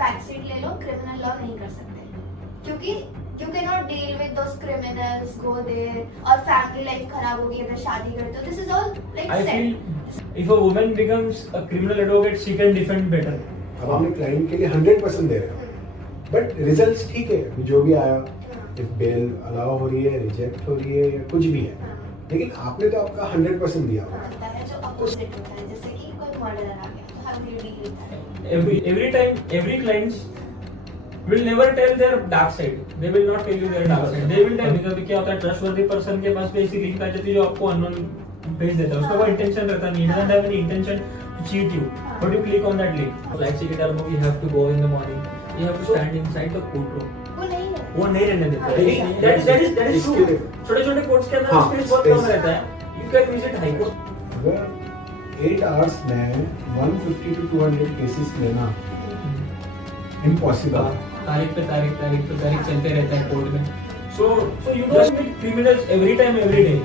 Back seat ले लो, criminal law नहीं कर सकते, क्योंकि you cannot deal with those criminals, go there, और family life खराब होगी अगर शादी करते हो. This is all like I set. feel if a woman becomes a criminal advocate, she can defend better. अब हमने क्लाइंट के लिए 100% दे रहे हैं, बट रिजल्ट्स ठीक है जो भी आया, इफ बेल अलाउ हो रही है, रिजेक्ट हो रही है या कुछ भी है, लेकिन आपने तो आपका 100% दिया हुआ होता है जो अपोजिट होता है, जैसे कि कोई मर्डर आ गया तो how do you deal with that? Every time, every clients will never tell their dark side. They will not tell you their dark side. They will tell you कभी क्या होता है, trustworthy person के पास भी ऐसी link आ जाती है जो आपको unknown भेज देता है. उसका कोई intention रहता नहीं. He doesn't have any intention to cheat you. But you click on that link. Like Chikitar movie, you have to go in the morning. You have to stand inside the courtroom. वो नहीं रहने देते. That is true. छोटे-छोटे courts के अंदर space बहुत कम रहता है. You can visit high court. अगर 8 आवर्स में 150 to 200 केसेस लेना इम्पॉसिबल है. तारीख पे तारीख चलते रहता है कोर्ट में. So you don't meet criminals every time, every day.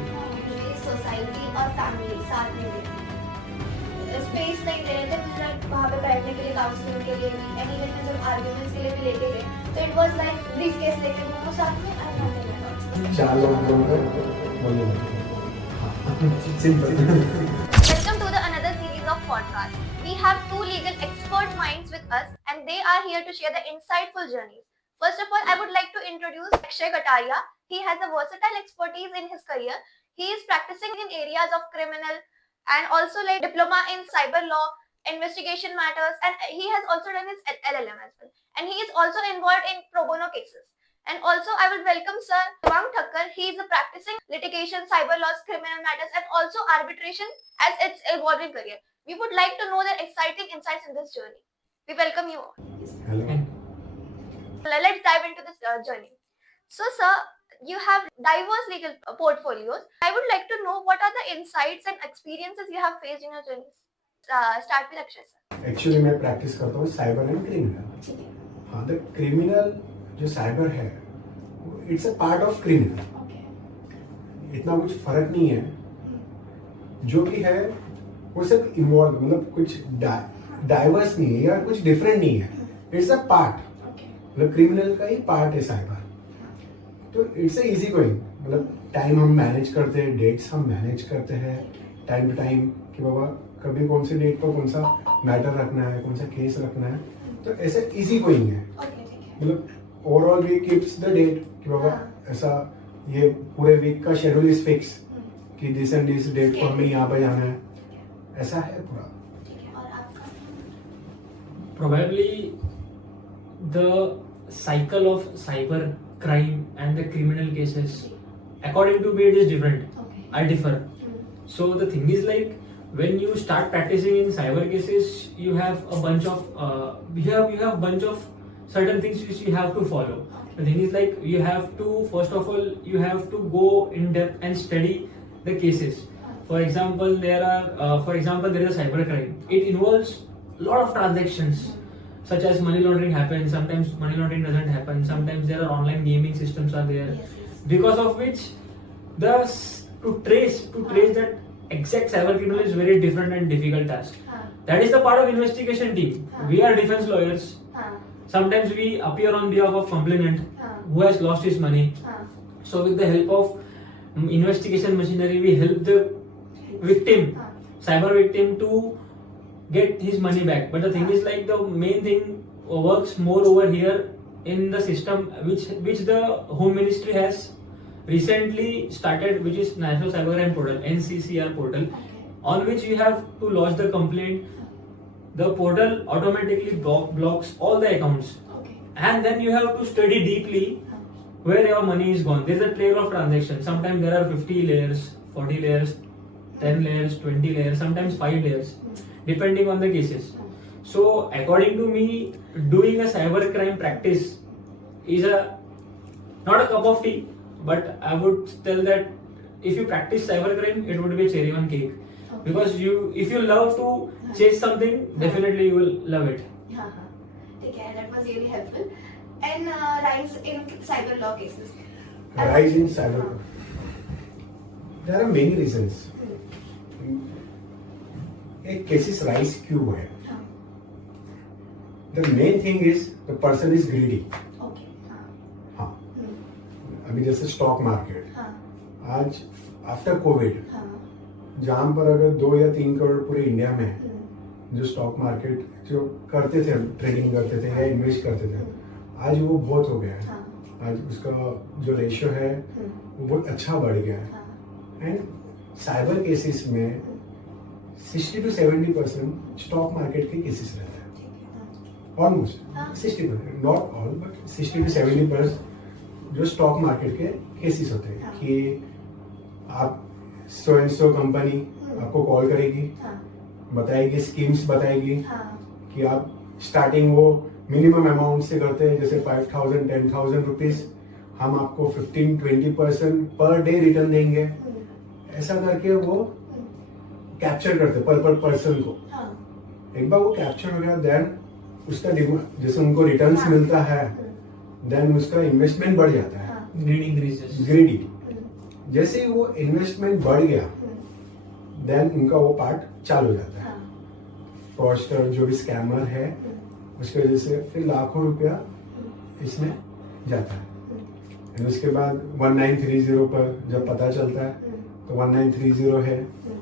Society और फैमिली साथ में स्पेस नहीं दे रहे थे, मतलब वहाँ पे बैठने के लिए, काउंसलिंग के लिए भी, एंड इवन में जब आर्गुमेंट्स के लिए भी लेके गए तो इट वाज लाइक ब्रीफकेस लेके घूमो साथ में, आई एम नॉट. 4 लोग बोलने लगे. Simple. Welcome to the another series of podcasts. We have two legal expert minds with us and they are here to share the insightful journeys. First of all, I would like to introduce Akshay Kataria. He has a versatile expertise in his career. He is practicing in areas of criminal and also like diploma in cyber law, investigation matters, and he has also done his LLM as well. And he is also involved in pro bono cases. And also I will welcome Sir Devang Thakkar. He is a practicing litigation, cyber laws, criminal matters and also arbitration as its evolving career. We would like to know their exciting insights in this journey. We welcome you all. Hello. Let's dive into this journey. So sir, you have diverse legal portfolios. I would like to know what are the insights and experiences you have faced in your journey. Start with Akshay sir. Actually मैं practice करता हूँ cyber and criminal. हाँ, the criminal जो cyber है, it's a part of criminal. इतना कुछ फर्क नहीं है. जो भी है वो सिर्फ इन्वॉल्व, मतलब कुछ डाइवर्स नहीं है या कुछ डिफरेंट नहीं है. इट्स अ पार्ट, मतलब क्रिमिनल का ही पार्ट है साइबर. तो इट्स अ इजी गोइंग, मतलब टाइम हम मैनेज करते हैं, डेट्स हम मैनेज करते हैं टाइम टू टाइम कि बाबा कभी कौन से डेट पर कौन सा मैटर रखना है, कौन सा केस रखना है. तो ऐसे इजी गोइंग है. मतलब overall we keeps the date कि बाबा ऐसा ये पूरे वीक का शेड्यूल इज फिक्स कि दिस एंड दिस डेट को हमें यहाँ पे जाना है. ऐसा है पूरा. Probably the cycle of cyber crime and the criminal cases, according to me, it is different. I differ. So the thing is like when you start practicing in cyber cases, you have a bunch of you have bunch of certain things which you have to follow. The thing is like you have to, first of all, you have to go in depth and study the cases. For example, there is a cyber crime. It involves a lot of transactions, such as money laundering happens. Sometimes money laundering doesn't happen. Sometimes there are online gaming systems are there, because of which to trace that exact cyber criminal is very different and difficult task. That is the part of investigation team. We are defense lawyers. Sometimes we appear on behalf of complainant who has lost his money. So with the help of investigation machinery, we help the victim, cyber victim, to get his money back. But the thing is like the main thing works more over here in the system which the Home Ministry has recently started, which is National Cyber Crime Portal, NCCR portal, on which you have to lodge the complaint. The portal automatically blocks all the accounts, and then you have to study deeply where your money is gone. There is a trail of transactions. Sometimes there are 50 layers, 40 layers, 10 layers, 20 layers, sometimes 5 layers, depending on the cases. So according to me, doing a cyber crime practice is not a cup of tea, but I would tell that if you practice cyber crime, it would be cherry on cake. Because if you love to chase something, definitely you will love it. ठीक है, that was really helpful. And rise in cyber law cases. Rise in cyber. There are many reasons. एक cases rise क्यों है? The main thing is the person is greedy. Okay. हाँ. हाँ, हम्म. अभी जैसे stock market हाँ. आज आफ्टर कोविड, हाँ. जहां पर अगर 2 या 3 करोड़ पूरे इंडिया में है, हम्म. जो स्टॉक मार्केट जो करते थे, ट्रेडिंग करते थे या इन्वेस्ट करते थे, आज वो बहुत हो गया है. हाँ. आज उसका जो रेशियो है हम्म. वो बहुत अच्छा बढ़ गया है. हाँ. एंड साइबर केसेस में 60 to 70% स्टॉक मार्केट के केसेस रहते हैं. ठीक है. हाँ. ऑलमोस्ट हाँ. 60%, नॉट ऑल बट 60 to 70% जो स्टॉक मार्केट के केसेस होते हैं हाँ. कि आप सो एंड सो कंपनी आपको कॉल करेगी, हाँ. बताएगी, स्कीम्स बताएगी हाँ. कि आप स्टार्टिंग वो मिनिमम अमाउंट से करते हैं, जैसे 5,000 10,000 रुपीज, हम आपको 15-20% पर डे रिटर्न देंगे. हम्म. ऐसा करके वो हम्म. कैप्चर करते पर पर्सन को. हाँ. एक बार वो कैप्चर हो गया, देन उसका डिमांड, जैसे उनको रिटर्न्स हाँ. मिलता है, हम्म. देन उसका इन्वेस्टमेंट बढ़ जाता है. हाँ. Greed increases. ग्रीडी. हम्म. जैसे ही वो इन्वेस्टमेंट बढ़ गया, हम्म. देन उनका वो पार्ट चालू हो जाता है. हाँ. फ्रॉडस्टर जो भी स्कैमर है, हम्म. उसकी वजह से फिर लाखों रुपया हम्म. इसमें जाता है. हम्म. एंड उसके बाद 1930 पर जब पता चलता है, हम्म. तो 1930 है हम्म.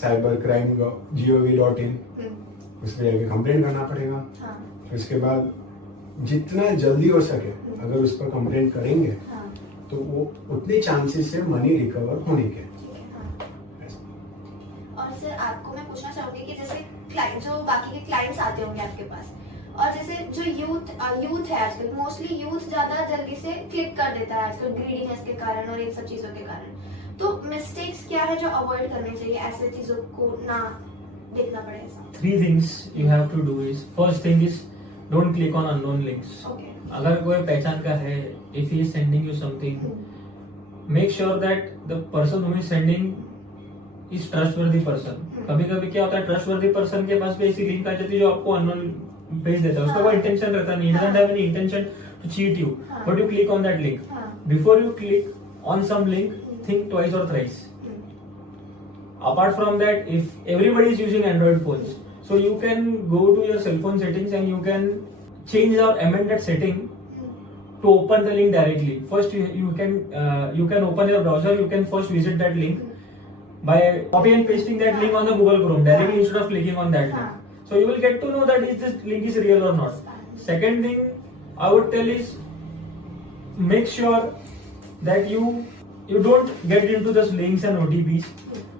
cybercrime.gov.in, हम्म. उसमें जाके कंप्लेंट करना पड़ेगा. हाँ. फिर उसके बाद जितना जल्दी हो सके अगर उस पर कंप्लेंट करेंगे हाँ. तो वो उतने चांसेस है मनी रिकवर होने के. ठीक है. हाँ. और सर आपको मैं पूछना चाहूंगी कि जैसे क्लाइंट जो बाकी के क्लाइंट्स आते होंगे आपके पास, और जैसे जो यूथ है आजकल, मोस्टली यूथ ज्यादा जल्दी से क्लिक कर देता है आजकल ग्रीडीनेस के कारण और इन सब चीजों के कारण. तो मिस्टेक्स क्या है जो अवॉइड करने चाहिए, ऐसे चीजों को ना देखना पड़े ऐसा? 3 things you have to do is, first thing is don't click on unknown links. Okay. अगर कोई पहचान का है, if he is sending you something, make sure that the person who is sending is trustworthy person. कभी कभी क्या होता है, trustworthy person के पास भी ऐसी लिंक आ जाती है जो आपको unknown भेज देता है. उसका कोई इंटेंशन रहता नहीं, he doesn't have any intention to cheat you, but you click on that link. हाँ. Before you click on some link, think twice or thrice. Apart from that, if everybody is using Android phones, so you can go to your cell phone settings and you can change or amend that setting to open the link directly. First, you can open your browser. You can first visit that link by copy and pasting that link on the Google Chrome directly instead of clicking on that link. So you will get to know that is this link is real or not. Second thing I would tell is make sure that you don't get into those links and OTPs.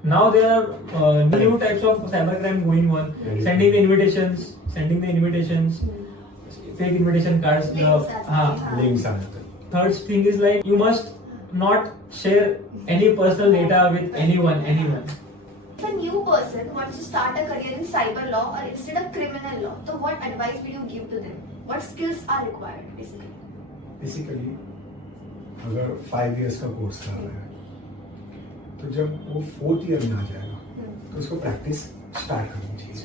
Now there are new types of cybercrime going on. Sending the invitations, fake invitation cards. Links आ जाते हैं. Third thing is like you must not share any personal data with anyone. If a new person wants to start a career in cyber law or instead of criminal law, so what advice will you give to them? What skills are required basically? Basically अगर 5 years का course कर रहा है, तो जब वो 4th year में आ जाएगा तो उसको प्रैक्टिस स्टार्ट करनी चाहिए.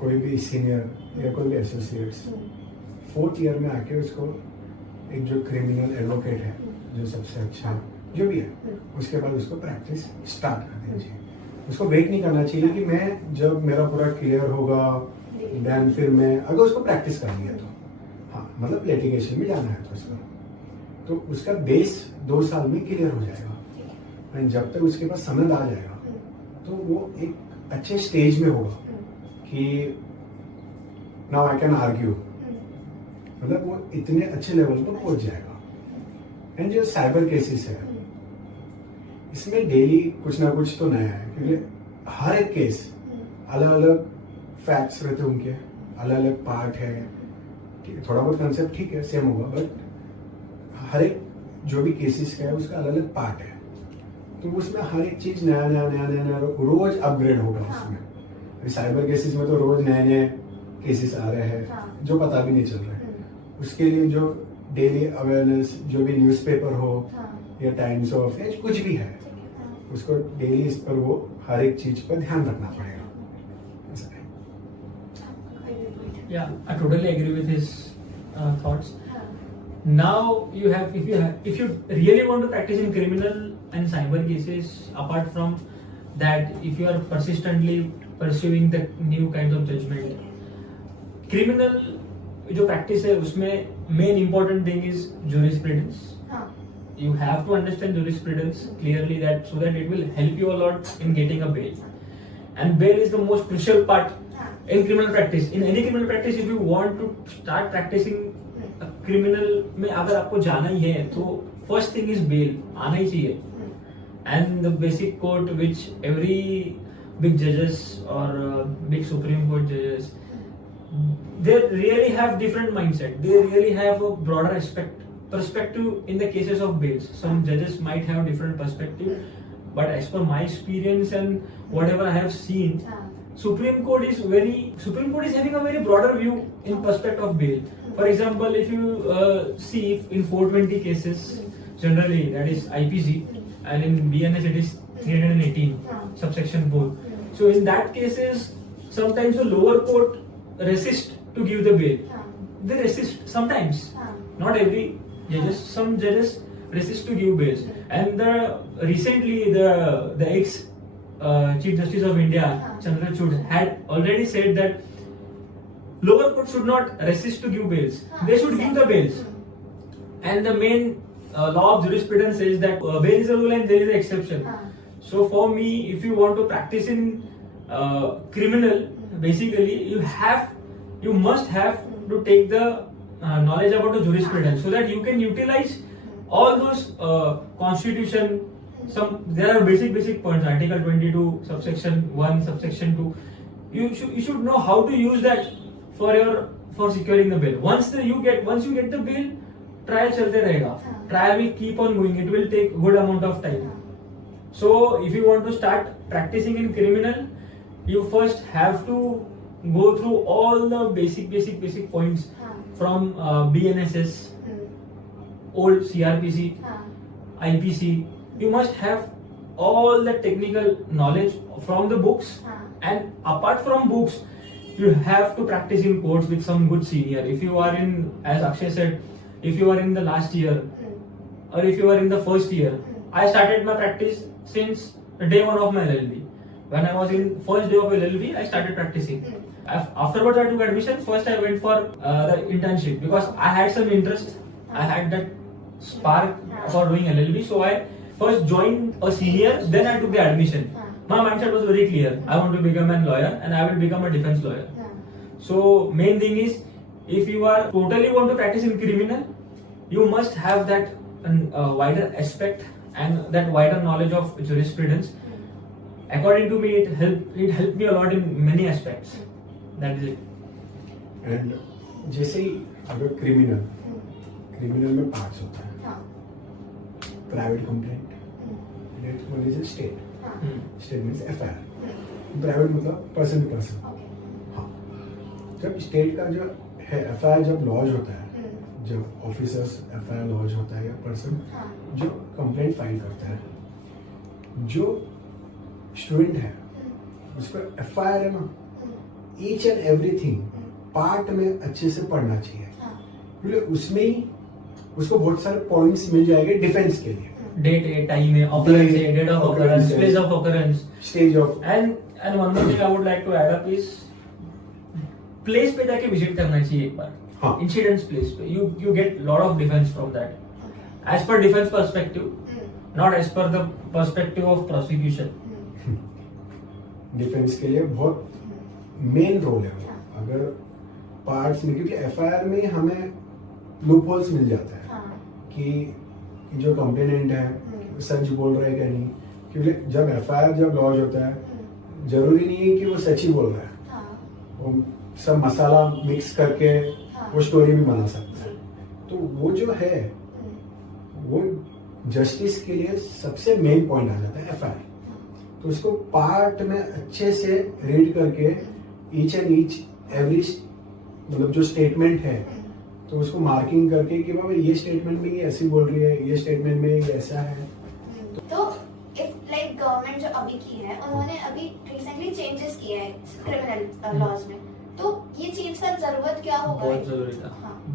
कोई भी सीनियर या कोई भी एसोसिएट्स 4th year में आके उसको एक जो क्रिमिनल एडवोकेट है, जो सबसे अच्छा जो भी है, उसके बाद उसको प्रैक्टिस स्टार्ट कर देनी चाहिए. उसको वेट नहीं करना चाहिए कि मैं जब मेरा पूरा क्लियर होगा देन फिर मैं, अगर उसको प्रैक्टिस करनी है तो हाँ, मतलब लिटिगेशन में जाना है तो उसको, तो उसका बेस 2 साल में क्लियर हो जाएगा. एंड जब तक उसके पास समझ आ जाएगा तो वो एक अच्छे स्टेज में होगा कि नाउ आई कैन आर्ग्यू, मतलब वो इतने अच्छे लेवल पर पहुंच जाएगा. एंड जो साइबर केसेस है, इसमें डेली कुछ ना कुछ तो नया है, क्योंकि हर एक केस अलग अलग फैक्ट्स रहते हैं, उनके अलग अलग पार्ट है. थोड़ा बहुत कंसेप्ट ठीक है सेम होगा, बट हर एक जो भी केसेस का है उसका अलग अलग पार्ट है. तो उसमें हर एक चीज नया रोज अपग्रेड होगा. उसमें साइबर केसेस में तो रोज नए केसेस आ रहे हैं जो पता भी नहीं चल रहा है. उसके लिए जो डेली अवेयरनेस, जो भी न्यूज़पेपर हो या टाइम्स ऑफ एज कुछ भी है, उसको डेली इस पर वो हर एक चीज पर ध्यान रखना पड़ेगा. Yeah, I totally agree with his thoughts. Now you have, if you really want to practice in criminal and cyber cases, apart from that, if you are persistently pursuing the new kinds of judgment. Criminal जो practice है उसमें main important thing is jurisprudence. हाँ. You have to understand jurisprudence clearly that so that it will help you a lot in getting a bail. And bail is the most crucial part हाँ. in criminal practice. In any criminal practice, if you want to start practicing a criminal में अगर आपको जाना ही है तो first thing is bail आना ही चाहिए. And the basic code which every big judges or big Supreme Court judges, they really have different mindset. They really have a broader perspective in the cases of bails. Some judges might have different perspective, but as per my experience and whatever I have seen, Supreme Court is having a very broader view in perspective of bail. For example, if you see in 420 cases, generally that is IPC, and in BNS it is 318 subsection 4. So in that cases, sometimes the lower court resist to give the bail. They resist sometimes, not every judges. Some judges resist to give bails. And recently the ex Chief Justice of India, Chandrachud, had already said that lower court should not resist to give bails. They should give the bails. And the main law of jurisprudence says that bail is a rule and there is an exception. So for me, if you want to practice in criminal, basically you must have to take the knowledge about the jurisprudence so that you can utilize all those constitution. There are basic points. Article 22, subsection 1, subsection 2. You should know how to use that for securing the bail. Once you get the bail, trial चलते रहेगा. Trial will keep on going. It will take good amount of time. So if you want to start practicing in criminal, you first have to go through all the basic points from BNSS, old CRPC, IPC. You must have all the technical knowledge from the books, and apart from books, you have to practice in courts with some good senior. If you are in, as Akshay said, if you are in the last year or if you are in the first year, I started my practice since day one of my LLB. When I was in first day of LLB, I started practicing. Afterwards, I took admission. First, I went for the internship because I had some interest. I had that spark for doing LLB. So I first joined a senior, then I took the admission. My mindset was very clear. I want to become a lawyer and I will become a defense lawyer. So main thing is, if you are totally want to practice in criminal, you must have that wider aspect and that wider knowledge of jurisprudence. According to me, it helped me a lot in many aspects. That is it. And जैसे ही अगर criminal में parts होता है, private complaint, next one is state. State means FIR. Private मतलब person to person. हाँ, जब state का जो है FIR जब लॉज होता है, जब ऑफिसर्स FIR लॉज होता है या पर्सन जो कंप्लेंट फाइल करता है, जो स्टूडेंट है उसको FIR है ना, ईच एंड एवरीथिंग पार्ट में अच्छे से पढ़ना चाहिए, क्योंकि उसमें ही उसको बहुत सारे पॉइंट्स मिल जाएंगे डिफेंस के लिए. Date, time, occurrence, date of occurrence, place of occurrence, stage of. And one more thing I would like to add up is place पे जाके visit करना चाहिए एक बार. हाँ. Incidents place पे you get lot of defense from that. As per defense perspective, not as per the perspective of prosecution. Defence के लिए बहुत मेन रोल है वो. अगर पार्ट्स में, क्योंकि FIR में हमें लूप होल्स मिल जाता है कि जो कंप्लेनेंट है सच बोल रहा है क्या नहीं, क्योंकि जब FIR जब लॉन्च होता है जरूरी नहीं है कि वो सच ही बोल रहा है. वो सब मसाला मिक्स करके वो स्टोरी भी बना सकता है. तो वो जो है वो जस्टिस के लिए सबसे मेन पॉइंट आ जाता है FIR. तो उसको पार्ट में अच्छे से रीड करके ईच एंड एवरी मतलब जो स्टेटमेंट है तो उसको मार्किंग करके कि बाबा ये स्टेटमेंट में ये ऐसी बोल रही है, ये स्टेटमेंट में ये ऐसा है. तो इफ लाइक गवर्नमेंट जो अभी की है, उन्होंने अभी रिसेंटली चेंजेस किए हैं क्रिमिनल लॉज में, तो ये चेंज का जरूरत क्या होगा? बहुत जरूरी था.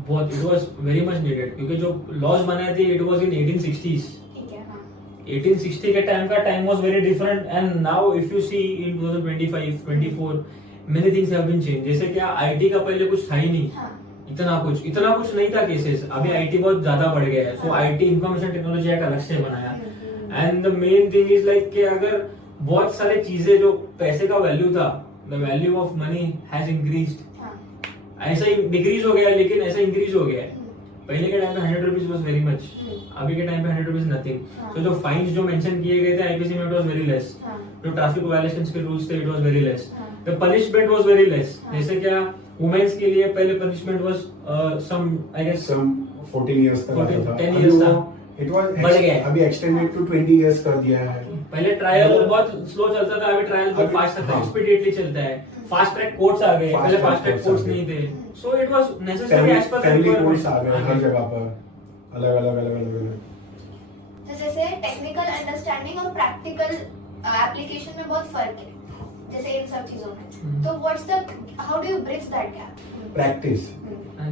बहुत, it was very much needed, क्योंकि जो लॉज बनाए थे it was in 1860s. ठीक है. 1860 के टाइम का time was very different and now if you see in 2025 24 many things have been change. जैसे क्या आईटी का पहले कुछ था ही नहीं, हाँ. इतना कुछ नहीं था केसेस. अभी आईटी बहुत ज्यादा बढ़ गया है. सो आईटी इंफॉर्मेशन टेक्नोलॉजी एक्ट अलग से बनाया. And the main thing is like कि अगर बहुत सारे चीजें जो पैसे का वैल्यू था, the value of money has increased. ऐसा ही डिक्रीज हो गया है, लेकिन ऐसा इंक्रीज हो गया है. पहले के टाइम पे 100 रुपीज वॉज वेरी मच, अभी के टाइम पे 100 रुपीज नथिंग. तो जो फाइन्स जो मेंशन किए गए थे आईपीसी में, इट वाज वेरी लेस. जो ट्रैफिक वायलेशंस के रूल्स थे, it was very less. The punishment was very less. जैसे क्या वुमेन्स के लिए पहले punishment was some I guess some 14 years तक आता था. 10 years था. इट वाज बढ़ गया. अभी एक्सटेंडेड टू 20 इयर्स कर दिया है. पहले ट्रायल बहुत स्लो चलता था, अभी ट्रायल बहुत अभी- फास्ट चलता है, हाँ. एक्सपीडिएटली चलता है. फास्ट ट्रैक कोर्ट्स आ गए, Fast पहले track fast track courts courts आ गए. नहीं थे. So it was necessary as per family courts आ गए हर जगह पर, अलग अलग. तो जैसे टेक्निकल अंडरस्टैंडिंग और प्रैक्टिकल एप्लीकेशन में बहुत फर्क है, जैसे इन सब चीजों में. तो what's the how do you bridge that gap? Practice.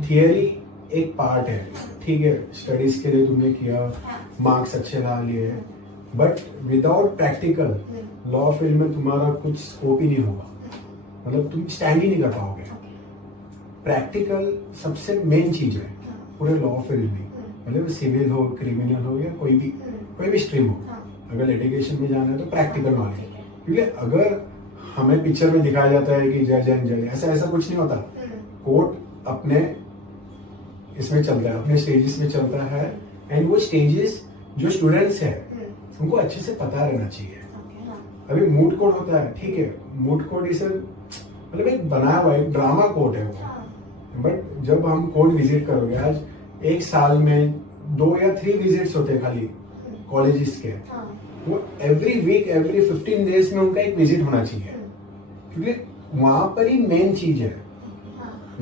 Theory एक पार्ट है, ठीक है, स्टडीज के लिए तुमने किया, मार्क्स अच्छे ला लिए, but without practical law field में तुम्हारा कुछ स्कोप ही नहीं होगा. मतलब तुम स्टैंड ही नहीं कर पाओगे. प्रैक्टिकल सबसे मेन चीज है पूरे लॉ फील्ड में, मतलब सिविल हो, क्रिमिनल हो या कोई भी स्ट्रीम हो. अगर लिटिगेशन में जाना है तो प्रैक्टिकल नॉलेज. क्योंकि अगर हमें पिक्चर में दिखाया जाता है कि जज एंड जज, ऐसा कुछ नहीं होता. कोर्ट अपने इसमें चलता है, अपने स्टेजेस में चलता है. एंड वो स्टेजेस जो स्टूडेंट्स है उनको अच्छे से पता रहना चाहिए. अभी मूड कोर्ट होता है, ठीक है, मूड कोर्ट इसे मतलब एक बनाया हुआ एक ड्रामा कोर्ट है वो. बट जब हम कोर्ट विजिट करोगे, आज एक साल में 2 या 3 विजिट्स होते हैं खाली कॉलेजेस के. वो एवरी वीक एवरी 15 डेज में उनका एक विजिट होना चाहिए, क्योंकि वहां पर ही मेन चीज है.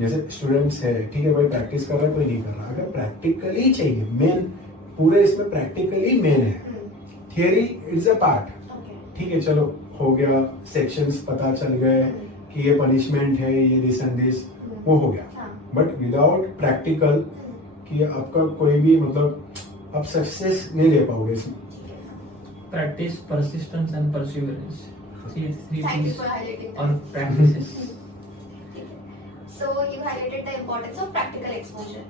जैसे स्टूडेंट्स है, ठीक है, कोई प्रैक्टिस कर रहा है, कोई नहीं कर रहा. अगर प्रैक्टिकली चाहिए, मेन पूरे इसमें प्रैक्टिकली मेन है. थियरी इट्स अ पार्ट, ठीक है, चलो हो गया, सेक्शंस पता चल गए कि ये पनिशमेंट है, ये दिस एंड दिस, वो हो गया. बट विदाउट प्रैक्टिकल कि आपका कोई भी मतलब आप सक्सेस नहीं ले पाओगे इसमें. Practice, persistence and perseverance, three Thank you things for highlighting और that. Practices. So you highlighted the importance of practical exposure.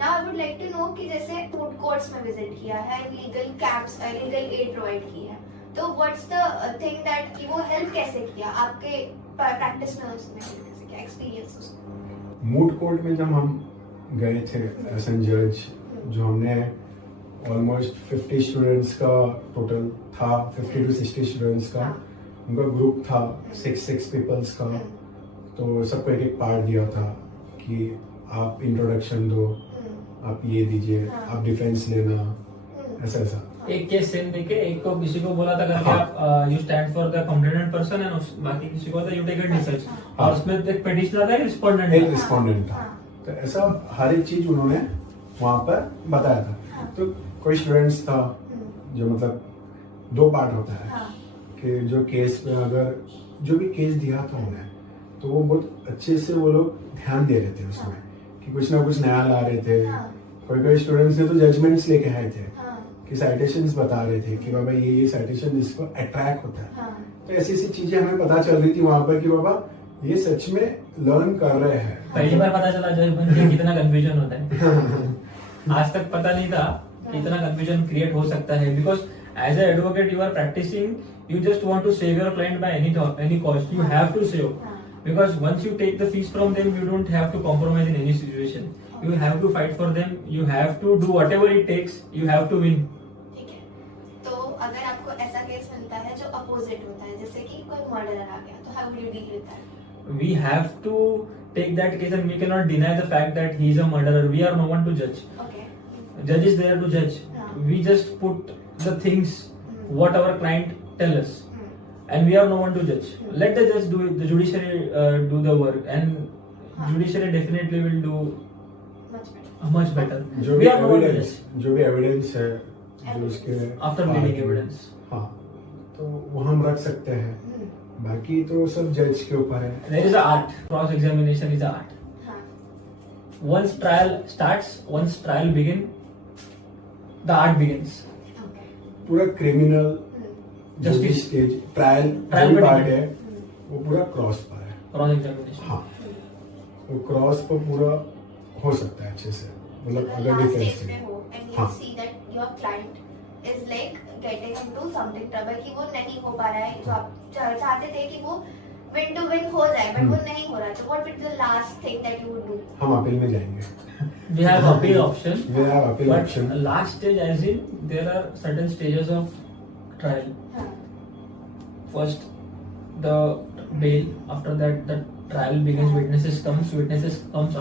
Now I would like to know कि जैसे फूड कोर्ट्स में विजिट किया है, legal camps, legal aid provide की है, तो what's the thing that कि वो हेल्प कैसे किया आपके प्रैक्टिस में, उसमें कैसे किया एक्सपीरियंस उसमें? मूड कोर्ट में जब हम गए थे एज एन जज, जो हमने ऑलमोस्ट 50 स्टूडेंट्स का टोटल था, 50 to 60 स्टूडेंट्स का उनका ग्रुप था, 6 पीपल्स का. तो सबको एक पार्ट दिया था कि आप इंट्रोडक्शन दो, आप ये दीजिए, आप डिफेंस लेना, ऐसा. एक केस सेम देके एक को किसी को बोला था करके हाँ. आप you stand for the complainant person and बाकी किसी को था यू टेक इट रिसर्च. और उसमें एक पेटिशनर था, एक रिस्पोंडेंट एक था. रिस्पोंडेंट था. तो ऐसा हर एक चीज उन्होंने वहां पर बताया था. तो कोई स्टूडेंट्स था जो मतलब 2 पार्ट होता है कि जो केस में अगर जो भी केस दिया था उन्हें, तो वो बहुत अच्छे से वो लोग ध्यान दे रहे थे उसमें कि कुछ ना कुछ नया ला रहे थे. कोई स्टूडेंट्स ने तो जजमेंट्स लेके आए थे कि साइटेशंस बता रहे थे कि बाबा ये साइटेशन इसको अट्रैक्ट होता है. तो ऐसी ऐसी चीजें हमें पता चल रही थी वहां पर कि बाबा ये सच में लर्न कर रहे हैं. पहली बार पता चला जज बन के कितना कंफ्यूजन होता है. आज तक पता नहीं था कि इतना कंफ्यूजन क्रिएट हो सकता है. Because as a advocate you are practicing, you just want to save your client by any cost. You have to save, because once you take the fees from them, you don't have to compromise in any situation. You have to fight for them. You have to do whatever it takes. You have to win. ठीक है. तो अगर आपको ऐसा case मिलता है जो opposite होता है, जैसे कि कोई मर्डर आ गया, तो how will you deal with that? We have to take that case, and we cannot deny the fact that he is a murderer. We are no one to judge. Okay. Judge is there to judge. We just put the things what our client tell us, and we are no one to judge. Let the judge do it, the judiciary do the work, and judiciary definitely will do much better. जो We भी are no one to evidence judge. जो भी evidence है जो उसके After बाद reading में, evidence. हाँ, तो वो हम रख सकते हैं. बाकी तो सब जज के ऊपर है. There is an art. Cross examination is an art. हाँ. Once trial starts, once trial begin, the art begins. Okay. पूरा criminal Justice. Stage trial Trial में पार्ट depend. है वो पूरा क्रॉस पर है. Cross examination. हाँ, वो क्रॉस पर पूरा हो सकता है अच्छे से, मतलब अगर last डिफेंस stage में हो and you हाँ. see that your client is like getting into something trouble कि वो नहीं हो पा रहा है जो आप चाहते थे कि वो win to win हो जाए but वो नहीं हो रहा, तो what would be the last thing that you would do? हम अपील में जाएंगे. We have appeal option. We have appeal But option. last stage, as in there are certain stages of trial. हाँ. First, the bail. After that, the trial begins. Witnesses comes.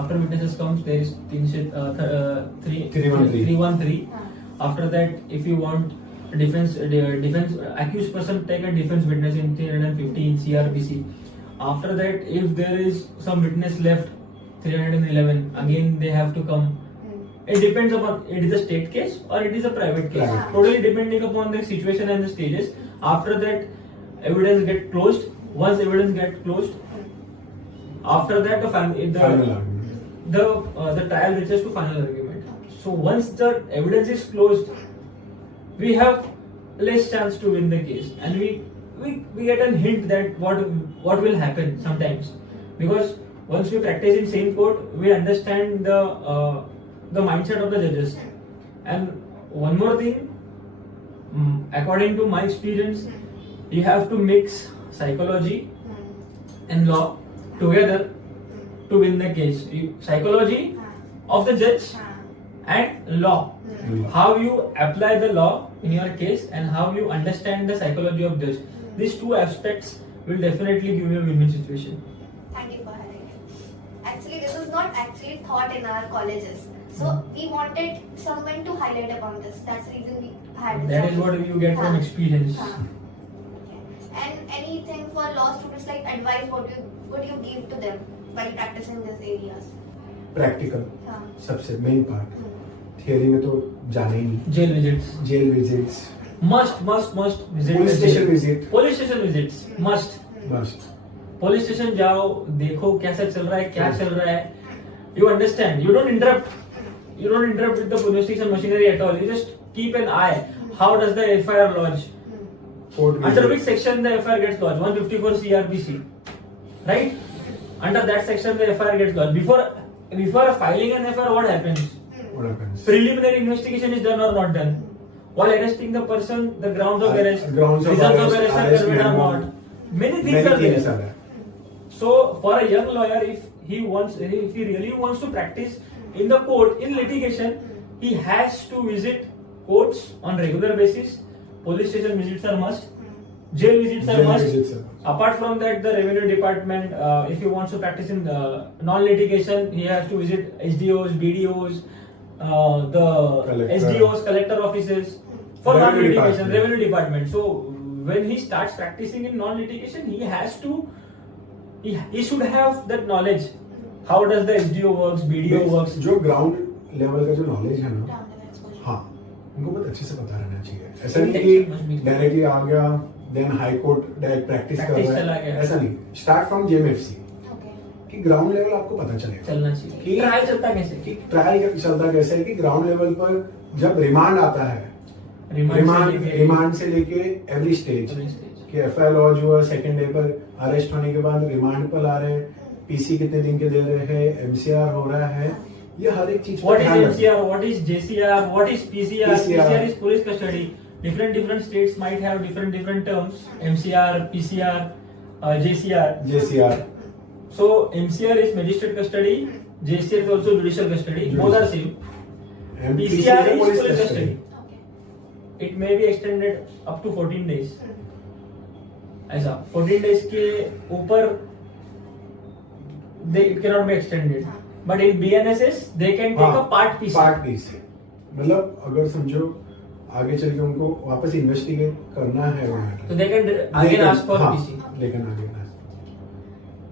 After witnesses comes, there is 313. 313. हाँ. After that, if you want defense accused person take a defense witness in 350 in CRPC. After that, if there is some witness left, 311 again they have to come. It depends upon it is a state case or it is a private case. Private. Totally depending upon the situation and the stages. After that, evidence get closed. Once evidence get closed, after that the Final argument. the trial reaches to final argument. So once the evidence is closed, we have less chance to win the case, and we get a hint that what will happen sometimes, because once we practice in same court, we understand the mindset of the judges. And one more thing, according to my experience, you have to mix psychology and law together to win the case. Psychology of the judge and law. How you apply the law in your case and how you understand the psychology of judge. These two aspects will definitely give you a win-win situation. Thank you for highlighting. Actually, this was not actually taught in our colleges. So we wanted someone to highlight upon this. That's the reason we had this. That is what you get from हाँ. experience. हाँ. Okay. And anything for law students, like advice, what you give to them while practicing these areas? Practical हाँ. सबसे main part. Theory में तो जाना ही नहीं. Jail visits. Jail visits, Must visit. Police the station jail. Visit Police station visits. Must. Must. Police station जाओ, देखो कैसा चल रहा है, क्या चल रहा है. You understand. You don't interrupt with the police station machinery at all. You just keep an eye. How does the FIR lodge? Court Under which section the FIR gets lodged? 154 CRPC. Right? Under that section the FIR gets lodged. Before filing an FIR, what happens? Preliminary investigation is done or not done? While arresting the person, the grounds of arrest, Grounds of reasons of arrest, arrest are arrest conveyed or memo. not. Many things are there. are there. So for a young lawyer, if he really wants to practice in the court, in litigation, he has to visit courts on regular basis. Police station visits are must. Jail visits are Jail must. visits are must. Apart from that, the revenue department, if he wants to practice in non-litigation, he has to visit SDOs, BDOs, the Collector. SDOs, collector offices for Revenue non-litigation, department. revenue department. So when he starts practicing in non-litigation, he has to, he should have that knowledge. How does the SDO works, BDO works? जो ground level का जो knowledge है ना, Down the exposure. हाँ, उनको बहुत अच्छे से पता रहना चाहिए. ऐसा नहीं कि डायरेक्टली आ गया, then high court direct practice कर Practice रहा चला है. गया. ऐसा नहीं. Start from JMFC Okay. कि ग्राउंड लेवल आपको पता चलेगा चलना चाहिए. कि ट्रायल चलता कैसे? कि ट्रायल चलता कैसे है, कि ग्राउंड लेवल पर जब रिमांड आता है, रिमांड से लेके एवरी स्टेज कि एफआईआर लॉन्च हुआ, सेकंड डे पर अरेस्ट होने के बाद रिमांड पर ला रहे हैं, पीसी कितने दिन के दे रहे हैं, एमसीआर हो रहा है, ये हर एक चीज What is MCR? What is JCR? What is PCR? PCR. PCR is police custody. Different states might have different terms. MCR, PCR, JCR. जेसीआर. So MCR is magistrate custody. JCR is also judicial custody. Both are same. PCR is police custody. Okay. It may be extended up to 14 days. ऐसा 14 days के ऊपर it cannot be extended. But in BNSS they can take a part PC. Part PC. मतलब अगर समझो आगे चल के उनको वापस इन्वेस्टिगेट करना है वो matter. So they can again ask for हाँ, PC. लेकिन आगे ना.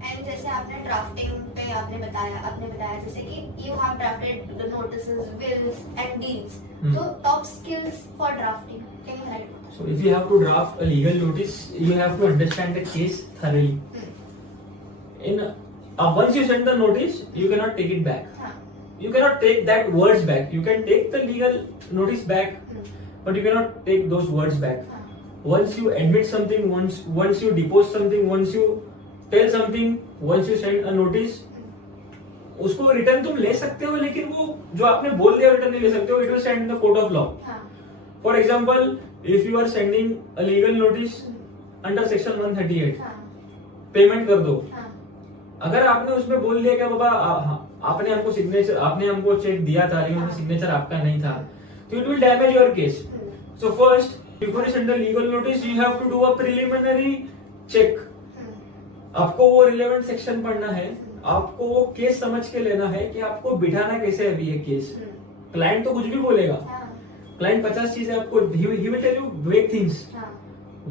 And जैसे आपने ड्राफ्टिंग पे आपने बताया जैसे कि you have drafted the notices, wills and deeds. So top skills for drafting. Can you highlight? So if you have to draft a legal notice, you have to understand the case thoroughly. Once you send the notice, you cannot take it back. हाँ. You cannot take that words back. You can take the legal notice back, but you cannot take those words back. Once you admit something, once you depose something, once you tell something, once you send a notice, उसको return तुम ले सकते हो, लेकिन वो जो आपने बोल दिया रिटर्न नहीं ले सकते हो. It will stand in the court of law. For example, if you are sending a legal notice under section 138, payment कर दो. अगर आपने उसमें बोल दिया कि बाबा आपने हमको सिग्नेचर, आपने हमको चेक दिया था लेकिन सिग्नेचर आपका नहीं था, तो it will damage your case. So first, before you send the legal notice, you have to do a preliminary check. आपको वो रिलेवेंट सेक्शन पढ़ना है, आपको वो केस समझ के लेना है कि आपको बिठाना कैसे है अभी ये केस. क्लाइंट तो कुछ भी बोलेगा, क्लाइंट 50 चीजें आपको, he will tell you vague things.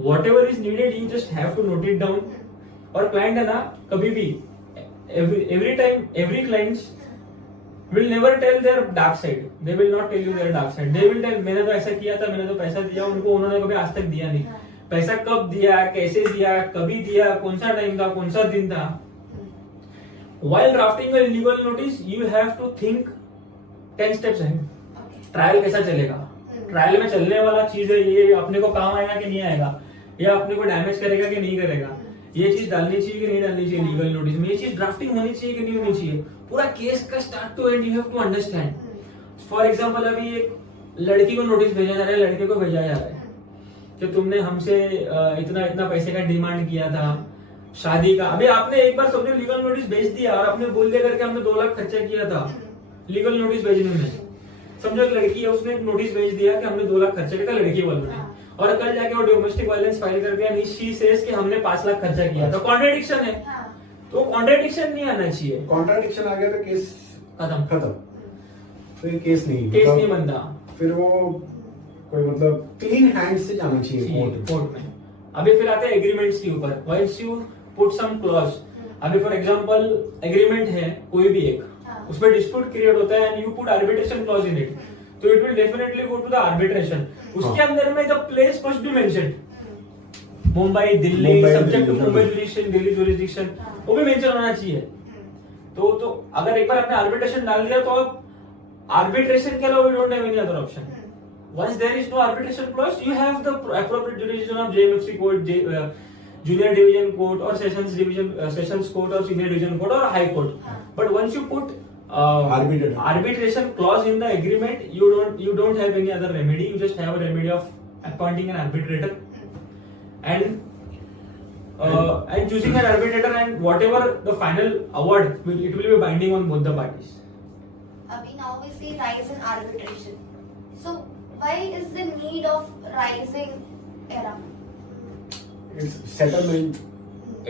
Whatever is needed, you just have to note it down. और क्लाइंट है ना, कभी भी every time every clients will never tell their dark side. They will not tell you their dark side. They will tell मैंने तो ऐसा किया था, मैंने तो पैसा दिया उनको, उन्होंने कभी आज तक दिया नहीं. पैसा कब दिया, कैसे दिया, कभी दिया, कौन सा टाइम था, कौन सा दिन था. While drafting a legal notice, you have to think 10 steps ahead. Trial कैसा चलेगा, ट्रायल में चलने वाला चीज है ये, अपने को काम आएगा कि नहीं आएगा, या अपने को डैमेज करेगा कि नहीं करेगा, ये चीज डालनी चाहिए कि नहीं डालनी चाहिए लीगल नोटिस में, ये चीज ड्राफ्टिंग होनी चाहिए कि नहीं होनी चाहिए. पूरा केस का start to end you have to understand. For example, अभी एक लड़की को नोटिस भेजा जा रहा है, लड़के को भेजा जा रहा है कि तुमने हमसे इतना इतना पैसे का डिमांड किया था शादी का. अभी आपने एक बार सबने लीगल नोटिस भेज दिया और आपने बोल दिया करके हमने 2 लाख खर्चा किया था लीगल नोटिस भेजने में. समझो एक लड़की है, उसने एक नोटिस भेज दिया कि हमने 2 लाख खर्चा किया था लड़की वालों ने, और कल जाके वो डोमेस्टिक वायलेंस फाइल कर दिया, शी सेज कि हमने 5 लाख खर्चा किया. तो कॉन्ट्रडिक्शन है. तो कॉन्ट्रडिक्शन नहीं आना चाहिए. कॉन्ट्रडिक्शन आ गया तो केस खत्म. तो ये केस नहीं बनता. फिर वो कोई मतलब क्लीन हैंड से जाना चाहिए कोर्ट में. अभी फिर आते हैं एग्रीमेंट्स के ऊपर. Once you put some clause, अभी फॉर एग्जांपल एग्रीमेंट है कोई भी एक, उसमें डिस्प्यूट क्रिएट होता है and you put arbitration clause in it, तो it will definitely go to the arbitration. उसके अंदर में the place must be mentioned. Mumbai, Delhi, subject to Mumbai jurisdiction, Delhi jurisdiction, वो भी मेंशन होना चाहिए. तो अगर एक बार आपने आर्बिट्रेशन डाल दिया तो आर्बिट्रेशन के अलावा we don't have any other option. Once there is no arbitration clause, you have the appropriate jurisdiction of JMFC court, junior division court, or sessions court, or senior division court, or high court. But once you put arbitration clause in the agreement, you don't have any other remedy. You just have a remedy of appointing an arbitrator and choosing an arbitrator, and whatever the final award, it will be binding on both the parties. Abhi now we see rise in arbitration. So why is the need of rising era? It's settlement.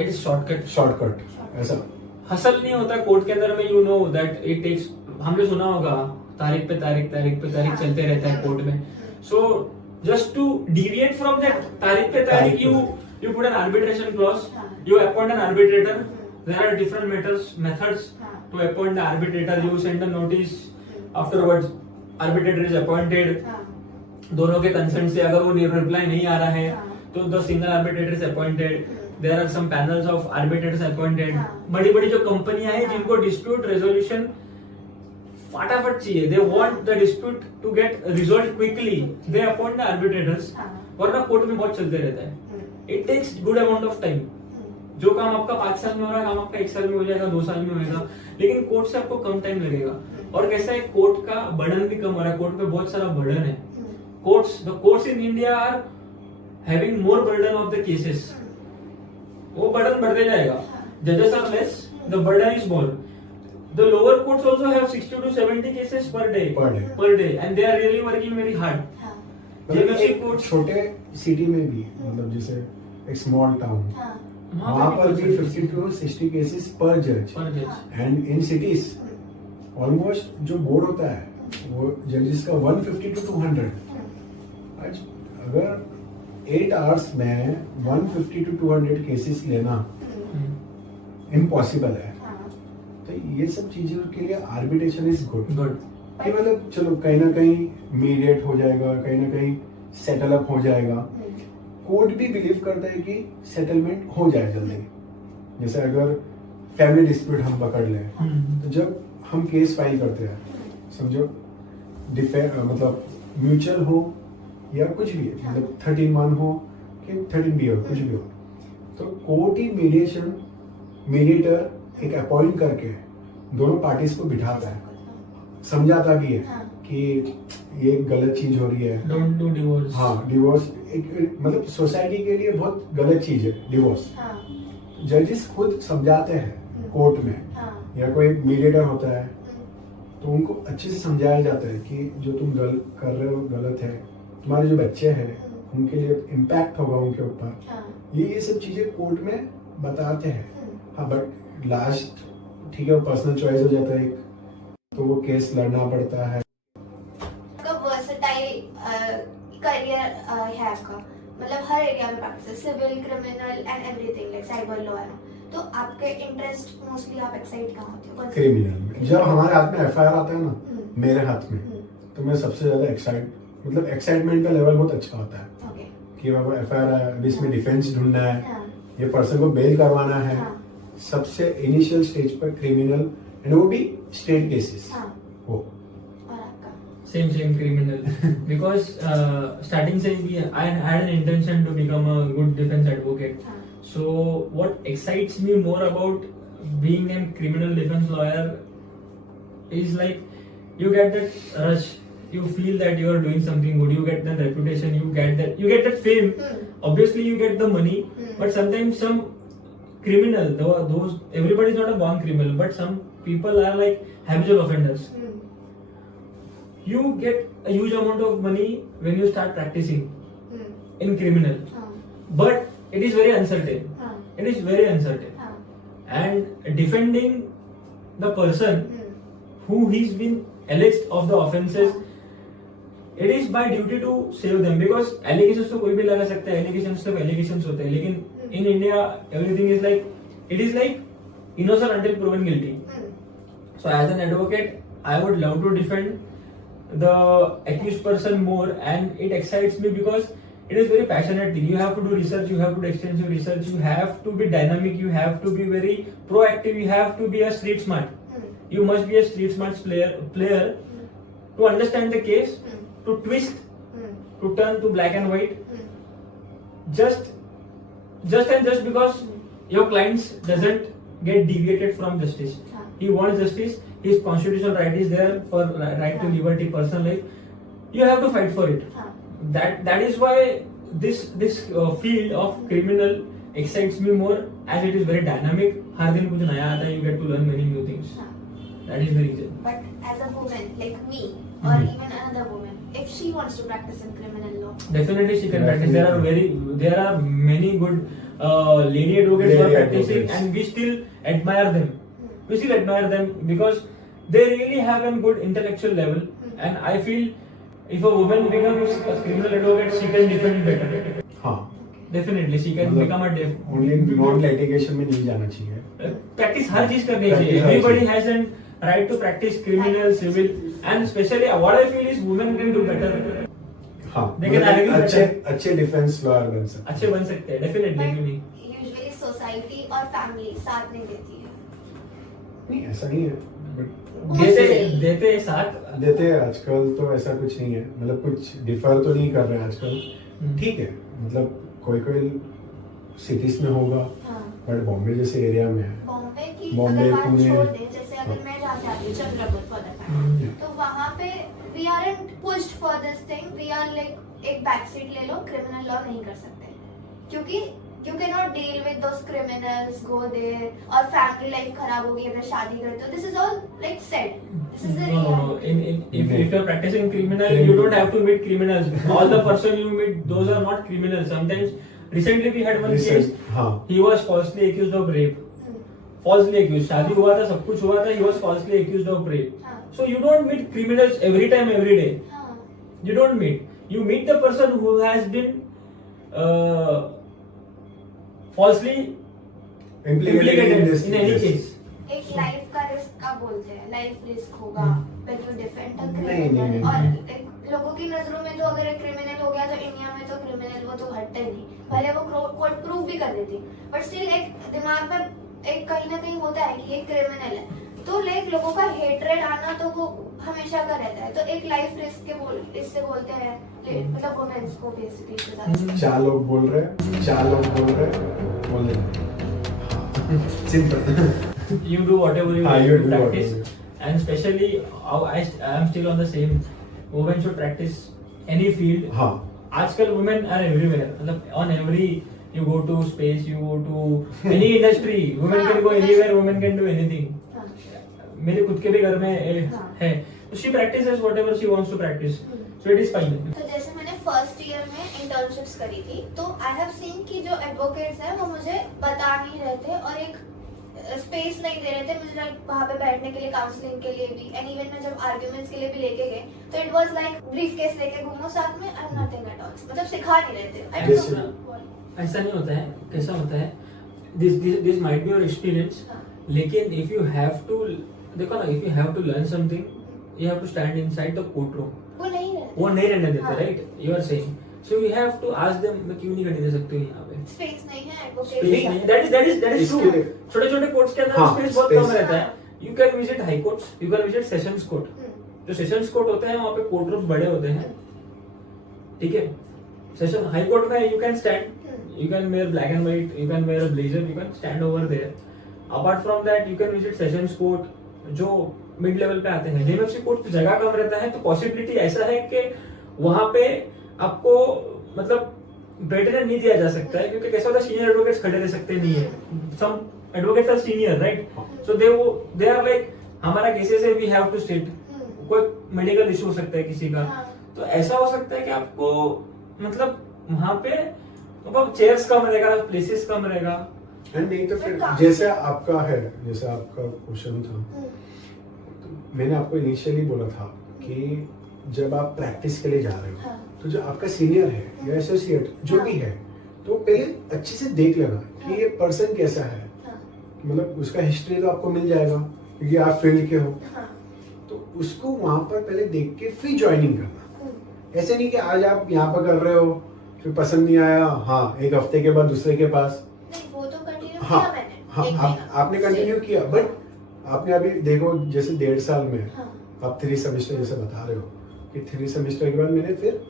It's shortcut. ऐसा hassle नहीं होता court के अंदर में. You know that it takes, हमने सुना होगा तारीख पे तारीख चलते रहता है कोर्ट में. So just to deviate from that तारीख पे तारीख, you put an arbitration clause, you appoint an arbitrator. There are different methods to appoint the arbitrator. You send a notice, afterwards arbitrator is appointed. दोनों के consent से. अगर वो reply नहीं आ रहा है तो the single arbitrator is appointed. There are some panels of arbitrators appointed. बड़ी बड़ी जो कंपनियां हैं जिनको डिस्प्यूट रेजोल्यूशन फटाफट चाहिए, they want the dispute to get resolve quickly, they appoint the arbitrators. वरना कोर्ट में बहुत चलते रहता है. It takes good amount of time. जो काम आपका 5 साल में हो रहा है, काम आपका 1 साल में हो जाएगा, 2 साल में होगा, लेकिन कोर्ट से आपको कम टाइम लगेगा. और कैसा है, कोर्ट का बर्डन भी कम हो रहा है. कोर्ट पे बहुत सारा बर्डन है. The courts in India are having more burden of the cases. वो burden बढ़ते जाएगा. Judges are less, the burden is more. The lower courts also have 60 to 70 cases per day, and they are really working very hard. JMFC courts छोटे city में भी, मतलब जैसे एक small town, वहाँ पर भी 50 to 60 cases per judge. And in cities almost जो बोर्ड होता है वो जजेस का 150 to 200. आज अगर 8 hours में 150 to 200 केसेस लेना इम्पॉसिबल है. तो ये सब चीजों के लिए आर्बिट्रेशन इज गुड. कि मतलब चलो कहीं ना कहीं मीडिएट हो जाएगा, कहीं ना कहीं सेटल अप हो जाएगा. कोर्ट भी बिलीव करता है कि सेटलमेंट हो जाए जल्दी. जैसे अगर फैमिली डिस्प्यूट हम पकड़ लें, तो जब हम केस फाइल करते हैं, समझो मतलब म्यूचुअल हो या कुछ भी है, मतलब 13(1) हो कि 13B हो, कुछ भी हो, तो कोर्ट ही मीडिएटर एक अपॉइंट करके दोनों पार्टीज को बिठाता है, समझाता भी है कि ये गलत चीज हो रही है। Don't do divorce. हाँ, डिवोर्स एक मतलब सोसाइटी के लिए बहुत गलत चीज है डिवोर्स। जजेस खुद समझाते हैं कोर्ट में, या कोई मीडिएटर होता है तो उनको अच्छे से समझाया जाता है कि जो तुम कर रहे हो गलत है, तुम्हारे जो बच्चे हैं उनके लिए इम्पैक्ट होगा उनके ऊपर, ये सब चीजें कोर्ट में बताते हैं। हाँ, बट लास्ट ठीक है, वो पर्सनल चॉइस हो जाता है एक, तो वो केस लड़ना पड़ता है। वर्सेटाइल करियर है आपका, मतलब हर एरिया में practice, civil, criminal and everything, like cyber law है ना, तो आपके इंटरेस्ट मोस्टली आप एक्साइट कहाँ होते हो? क्रिमिनल में। जब हमारे हाथ में एफआईआर आता है ना, मेरे हाथ में, तो मैं सबसे ज्यादा एक्साइटमेंट का लेवल बहुत अच्छा होता है कि बाबा एफआईआर है, अभी इसमें डिफेंस ढूंढना है, ये पर्सन को बेल करवाना है। सबसे इनिशियल स्टेज पर क्रिमिनल, एंड वो भी स्टेट केसेस। वो Same criminal because starting से ही I had an intention to become a good defense advocate. So what excites me more about being a criminal defense lawyer is like you get that rush, you feel that you are doing something good, you get that reputation, you get that fame. Obviously you get the money, but sometimes some criminal, those everybody is not a born criminal, but some people are like habitual offenders. You get a huge amount of money when you start practicing in criminal, but it is very uncertain. It is very uncertain, and defending the person who he's been alleged of the offences, it is by duty to save them, because allegations तो कोई भी लगा सकता है, allegations तो allegations होते हैं, लेकिन in India everything is like, it is like innocent until proven guilty. So as an advocate, I would love to defend the accused person more, and it excites me because it is very passionate thing. You have to do research, you have to do extensive research, you have to be dynamic, you have to be very proactive, you have to be a street smart. You must be a street smart player to understand the case, to twist, to turn to black and white, just because your clients doesn't get deviated from justice. He wants justice. His constitutional right is there for right to liberty, personal life. You have to fight for it. That is why this field of criminal excites me more, as it is very dynamic. हर दिन कुछ नया आता है. You get to learn many new things. That is the reason. But as a woman like me, or even another woman, if she wants to practice in criminal law, definitely she can practice. There are many good lady advocates who are practicing, and we still admire them. We still admire them because they really have a good intellectual level, and I feel if a woman becomes a criminal advocate, she can defend better. हाँ, definitely she can become a only non litigation में नहीं जाना चाहिए. Practice हर चीज करनी चाहिए. Everybody has a right to practice criminal, civil, and especially what I feel is women can do better. हाँ, अच्छे डिफेंस लॉयर बन सकते हैं. अच्छे बन सकते हैं, definitely क्यों नहीं? usually society और family साथ नहीं देती है. नहीं, ऐसा नहीं है, बट देते हैं आजकल तो ऐसा कुछ नहीं है, मतलब कुछ डिफर तो नहीं कर रहे हैं आजकल. ठीक है, मतलब कोई सिटीज में होगा, बट बॉम्बे जैसे एरिया में है, बॉम्बे पुणे, जैसे अगर मैं जहाँ से आती हूँ चंद्रपुर फॉर दैट, तो वहाँ पे we aren't pushed for this thing. We are like एक बैक सीट ले लो, क्रिमिनल लॉ नहीं कर सकते क्योंकि you cannot deal with those criminals, go there, और family life खराब होगी अगर शादी करते हो. This is all like said. This is the reality. If you're practicing criminal, you don't have to meet criminals. All the person you meet, those are not criminals. Sometimes, recently we had one case. He was falsely accused of rape. Falsely accused. शादी हुआ था, सब कुछ हुआ था. He was falsely accused of rape. So you don't meet criminals every time, every day. You don't meet. You meet the person who has been falsely implicated in any case. एक life का risk का बोलते हैं, life risk होगा when you defend a नहीं, criminal. और एक लोगों की नजरों में तो अगर एक क्रिमिनल हो गया तो इंडिया में तो क्रिमिनल वो तो हटते नहीं, भले वो कोर्ट प्रूव भी कर देती, बट स्टिल एक दिमाग में एक कहीं ना कहीं होता है कि ये क्रिमिनल है, तो लाइक लोगों का हेट्रेड आना तो वो हमेशा का रहता है, तो एक लाइफ रिस्क के इससे बोलते हैं, मतलब वुमेन्स को बेसिकली। 4 लोग बोल रहे हैं, बोलने simple. You do whatever you हाँ, want you to do practice, whatever. and especially I am still on the same. Women should practice any field. हाँ, आजकल women are everywhere. मतलब on every you go to space, you go to any industry, women can go anywhere, women can do anything. हाँ, मेरे खुद के भी घर में हाँ. है, तो she practices whatever she wants to practice, so it is fine. तो जैसे मैंने फर्स्ट ईयर में इंटर्नशिप्स करी थी, तो आई हैव सीन कि जो एडवोकेट्स हैं वो मुझे बता नहीं रहे थे और एक स्पेस नहीं दे रहे थे मुझे, like, वहाँ पे बैठने के लिए, काउंसलिंग के लिए भी, एंड इवन मैं जब आर्ग्यूमेंट्स के लिए भी लेके गए तो it was like brief case लेके घूमो साथ में, I am nothing at all, मतलब सिखा नहीं रहे थे। I don't Yes, know. ऐसा नहीं होता है, कैसा होता है, this might be your experience, हाँ, लेकिन if you have to, देखो ना, if you have to learn something, you have to stand inside the courtroom. वो नहीं रहे वो नहीं रहने देते, हाँ. Right? You are saying, so you have to ask them, मैं क्यों नहीं करने दे सकती हूँ यहाँ पे? स्पेस नहीं है Space नहीं है, एडवोकेट। that is true. इसके- छोटे-छोटे कोर्ट्स के अंदर हाँ, स्पेस बहुत space. कम रहता है. You can visit high courts, you can visit sessions court. जो सेशंस कोर्ट होते हैं वहाँ पे कोर्ट रूम बड़े होते हैं, ठीक है? सेशन हाई कोर्ट में you can stand, you can wear black and white, you can wear a blazer, you can stand over there. Apart from that, you can visit sessions court जो mid level पे आते हैं. DMFC court जगह कम रहता है, तो possibility ऐसा है कि वहाँ पे आपको मतलब बेटर नहीं दिया जा सकता है, क्योंकि कैसा होता है, सीनियर एडवोकेट्स खड़े रह सकते नहीं है. Some advocates are senior, right? So they are like, हमारा केसेस है, वी हैव टू सिट. कोई मेडिकल इशू हो सकता है किसी का, तो ऐसा हो सकता है कि आपको मतलब वहाँ पे मतलब चेयर्स कम रहेगा, प्लेसेस कम रहेगा. एंड नहीं तो फिर जैसे आपका है, जैसे आपका क्वेश्चन था, तो मैंने आपको इनिशियली बोला था कि जब आप प्रैक्टिस के लिए जा रहे हो, हाँ. तो जो आपका सीनियर है या एसोसिएट जो भी है, तो पहले अच्छे से देख लेना कि ये पर्सन कैसा है. मतलब उसका हिस्ट्री तो आपको मिल जाएगा क्योंकि आप फील्ड के हो, तो उसको वहां पर पहले देख के फिर ज्वाइनिंग करना. ऐसे नहीं कि आज आप यहाँ पर कर रहे हो, फिर पसंद नहीं आया, हाँ एक हफ्ते के बाद दूसरे के पास. नहीं, वो तो कंटिन्यू हाँ, किया मैंने, हाँ, एक आप, महीना। आपने कंटिन्यू किया, बट आपने अभी देखो जैसे 1.5 साल में हाँ. आप 3 सेमेस्टर जैसे बता रहे हो कि 3 सेमेस्टर के बाद मैंने फिर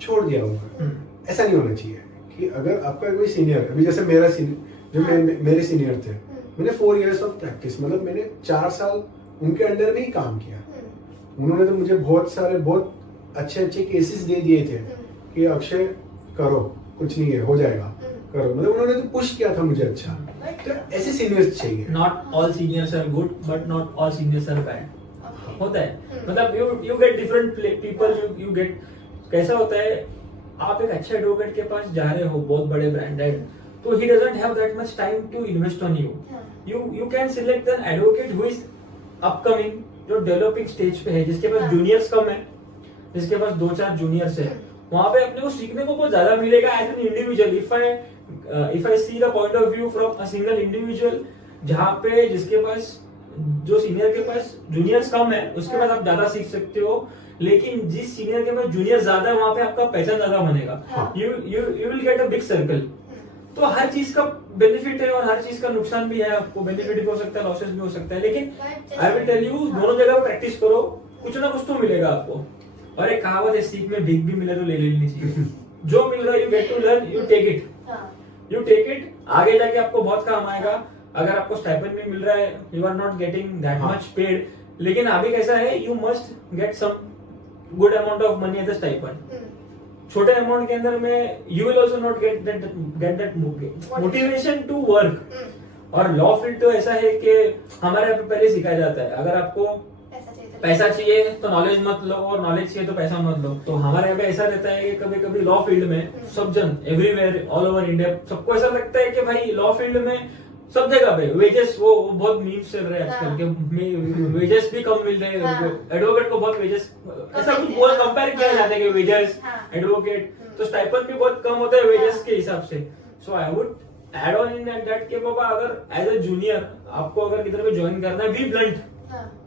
छोड़ दिया होगा. ऐसा नहीं होना चाहिए कि अगर आपका कोई सीनियर, अभी जैसे मेरा सीनियर जो मेरे सीनियर थे, मैंने 4 इयर्स ऑफ प्रैक्टिस, मतलब मैंने 4 साल उनके अंडर में ही काम किया. उन्होंने तो मुझे बहुत सारे बहुत अच्छे केसेस दे दिए थे कि अक्षय करो, कुछ नहीं है, हो जाएगा, करो. मतलब उन्होंने तो पुश किया था मुझे. अच्छा, तो ऐसे सीनियर्स चाहिए. Not all seniors are good, but not all seniors are bad. होता है, मतलब you get different people, you get, कैसा होता है, आप एक अच्छे एडवोकेट के पास जा रहे हो, बहुत बड़े ब्रांडेड, तो he doesn't have that much time to invest on you. You can select an advocate who is upcoming, जो डेवलपिंग स्टेज पे है, जिसके पास जूनियर्स कम है, जिसके पास 2-4 जूनियर्स है. वहां पे अपने को सीखने को बहुत ज्यादा मिलेगा as an individual. If I see the point of view from a single individual, जहाँ पे जिसके पास, जो सीनियर के पास जूनियर्स कम है, उसके पास आप ज्यादा सीख सकते हो. लेकिन जिस सीनियर के पास जूनियर ज्यादा है, वहां पे आपका पहचान ज्यादा बनेगा. You will get a big circle. तो हर चीज का बेनिफिट है और हर चीज का नुकसान भी है. आपको बेनिफिट भी हो सकता है, लॉसेस भी हो सकता है, लेकिन आई विल टेल यू, दोनों जगह प्रैक्टिस करो, कुछ ना कुछ तो मिलेगा आपको. और एक कहावत है, सीख में भीख भी मिले तो ले लेनी चाहिए. जो मिल रहा है, you get to learn, you take it, you take it. आगे जाके आपको बहुत काम आएगा. अगर आपको स्टाइपेंड भी मिल रहा है, you are not getting that much paid, लेकिन अभी कैसा है, you must get some good amount of money as a stipend. छोटे अमाउंट के अंदर में you will also not get that motivation to work. और लॉ फील्ड तो ऐसा है कि हमारे यहाँ पे पहले सिखाया जाता है, अगर आपको पैसा चाहिए तो नॉलेज मत लो, और नॉलेज चाहिए तो पैसा मत लो. तो हमारे यहाँ पे ऐसा रहता है कि कभी कभी लॉ फील्ड में सब जन, एवरीवेयर, ऑल ओवर इंडिया, सबको ऐसा लगता है कि भाई लॉ फील्ड में सब जगह पे वेजेस, वो बहुत मीम्स चल रहे हैं आजकल के, वेजेस भी कम मिल रहे हैं. एडवोकेट को बहुत वेजेस, ऐसा कुछ बहुत कंपेयर किया जाता है कि वेजेस, एडवोकेट, तो स्टाइपेंड भी बहुत कम होता है वेजेस के हिसाब से. So I would add on in that के बाबा, अगर एज अ जूनियर आपको अगर किधर पे ज्वाइन करना है, बी ब्लंट,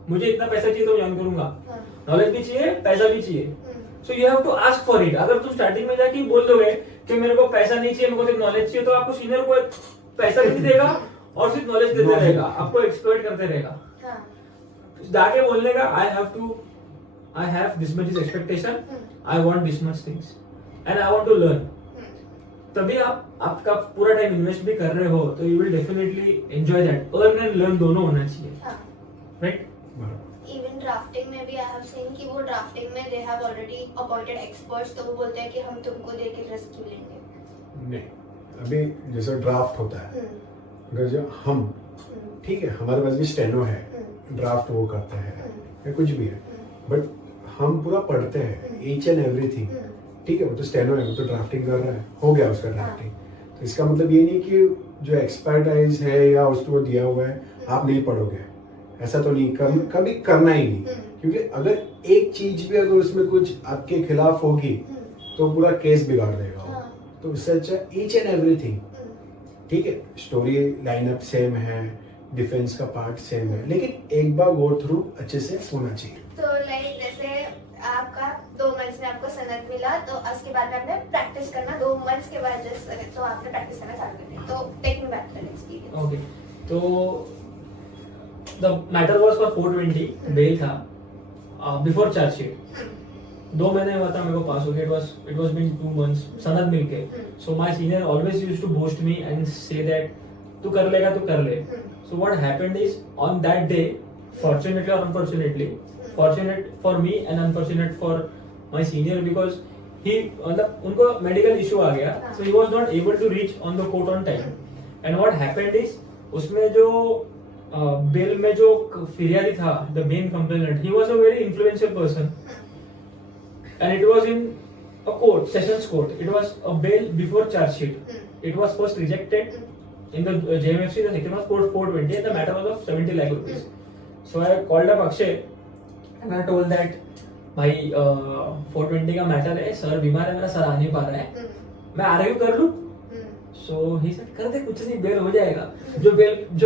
मुझे इतना पैसा चाहिए तो ज्वाइन करूंगा. नॉलेज भी चाहिए, पैसा भी चाहिए. So you have to ask for it. अगर तुम स्टार्टिंग में जाके बोल दोगे कि मेरे को पैसा नहीं चाहिए, मेरे को सिर्फ नॉलेज चाहिए, तो आपको सीनियर को पैसा भी नहीं देगा और सिर्फ नॉलेज देते रहेगा, आपको एक्सप्लॉइट करते रहेगा. जाके बोलने का, I have to I have this much is expectation, I want this much things and I want to learn. तभी आप आपका पूरा टाइम इन्वेस्ट भी कर रहे हो तो you will definitely enjoy that. Earn and learn दोनों होना चाहिए, राइट? इवन ड्राफ्टिंग में भी आई हैव सीन कि वो ड्राफ्टिंग में they have already appointed experts, तो वो बोलते हैं कि हम तुमको देके रेस्क्यू लेंगे. नहीं, अभी जैसे ड्राफ्ट होता है, अगर जो हम ठीक है हमारे पास भी स्टेनो है, ड्राफ्ट वो करते हैं या कुछ भी है, बट हम पूरा पढ़ते हैं ईच एंड एवरीथिंग. ठीक है, वो तो स्टेनो है, वो तो ड्राफ्टिंग कर रहा है, हो गया उसका ड्राफ्टिंग. तो इसका मतलब ये नहीं कि जो एक्सपर्टाइज है या उसको दिया हुआ है आप नहीं पढ़ोगे, ऐसा तो नहीं. कभी करना ही नहीं, क्योंकि अगर एक चीज भी अगर उसमें कुछ आपके खिलाफ होगी तो पूरा केस बिगाड़ देगा वो. तो उससे अच्छा ईच एंड एवरीथिंग. ठीक है, स्टोरी लाइनअप सेम है, डिफेंस का पार्ट सेम है, लेकिन एक बार गो थ्रू अच्छे से होना चाहिए. तो लाइक जैसे आपका 2 मंथ्स में आपको सनद मिला, तो उसके बाद में आपने प्रैक्टिस करना 2 मंथ्स के बाद तो आपने प्रैक्टिस करना चालू कर दी. तो take me back to that experience. Okay, तो the matter was for 420 bail था बिफोर चार्जशीट. 2 महीने हुआ था मेरे को पास हो गया. इट वाज बीन 2 मंथ्स सनद मिलके. So my senior always used to boost me and say that तू कर लेगा, तू कर ले. So what happened is on that day, fortunately और unfortunately, fortunate for me and unfortunate for my senior, because he मतलब उनको मेडिकल इशू आ गया, so he was not able to reach on the court on time. And what happened is उसमें जो bell में जो फिरियादी था, the main complainant, he was a very influential person and it was in a court, sessions court. It was a bail before charge sheet. It was first rejected in the JMFC, the second was 420 and the matter was of 70 lakh rupees. So I called up Akshay and I told that भाई 420 का matter है, sir बीमार है, मेरा sir आ नहीं पा रहा है, मैं आर्ग्यू कर लूं. सो ही सेड कर दे, कुछ नहीं, बेल हो जाएगा, जो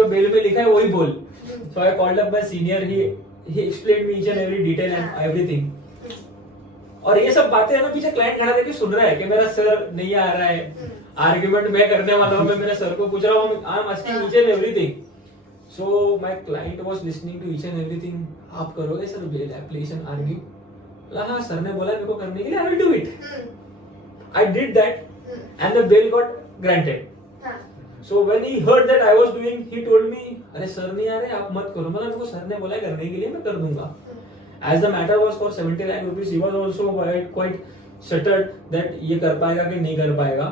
बेल में लिखा है वही बोल. So I called up my senior, he explained me each and every detail and everything. और ये सब बातें है ना, पीछे क्लाइंट खड़ा देके सुन रहा है कि मेरा सर नहीं आ रहा है, आर्ग्यूमेंट मैं करने वाला हूं, मैं मेरे सर को पूछ रहा हूं, I am asking each and everything. So my client was listening to each and everything. आप करोगे सर बेल एप्लीकेशन आर्ग्यू? हाँ सर ने बोला मेरे को करने के लिए, I will do it. I did that and the bail got granted. So when he heard that I was doing, he told me, अरे सर नहीं आ रहे, आप मत करो. मतलब मेरे को सर ने बोला करने के लिए, मैं कर दूंगा. As the matter was for 70 lakh rupees, he was also quite settled that ये कर पाएगा कि नहीं कर पाएगा.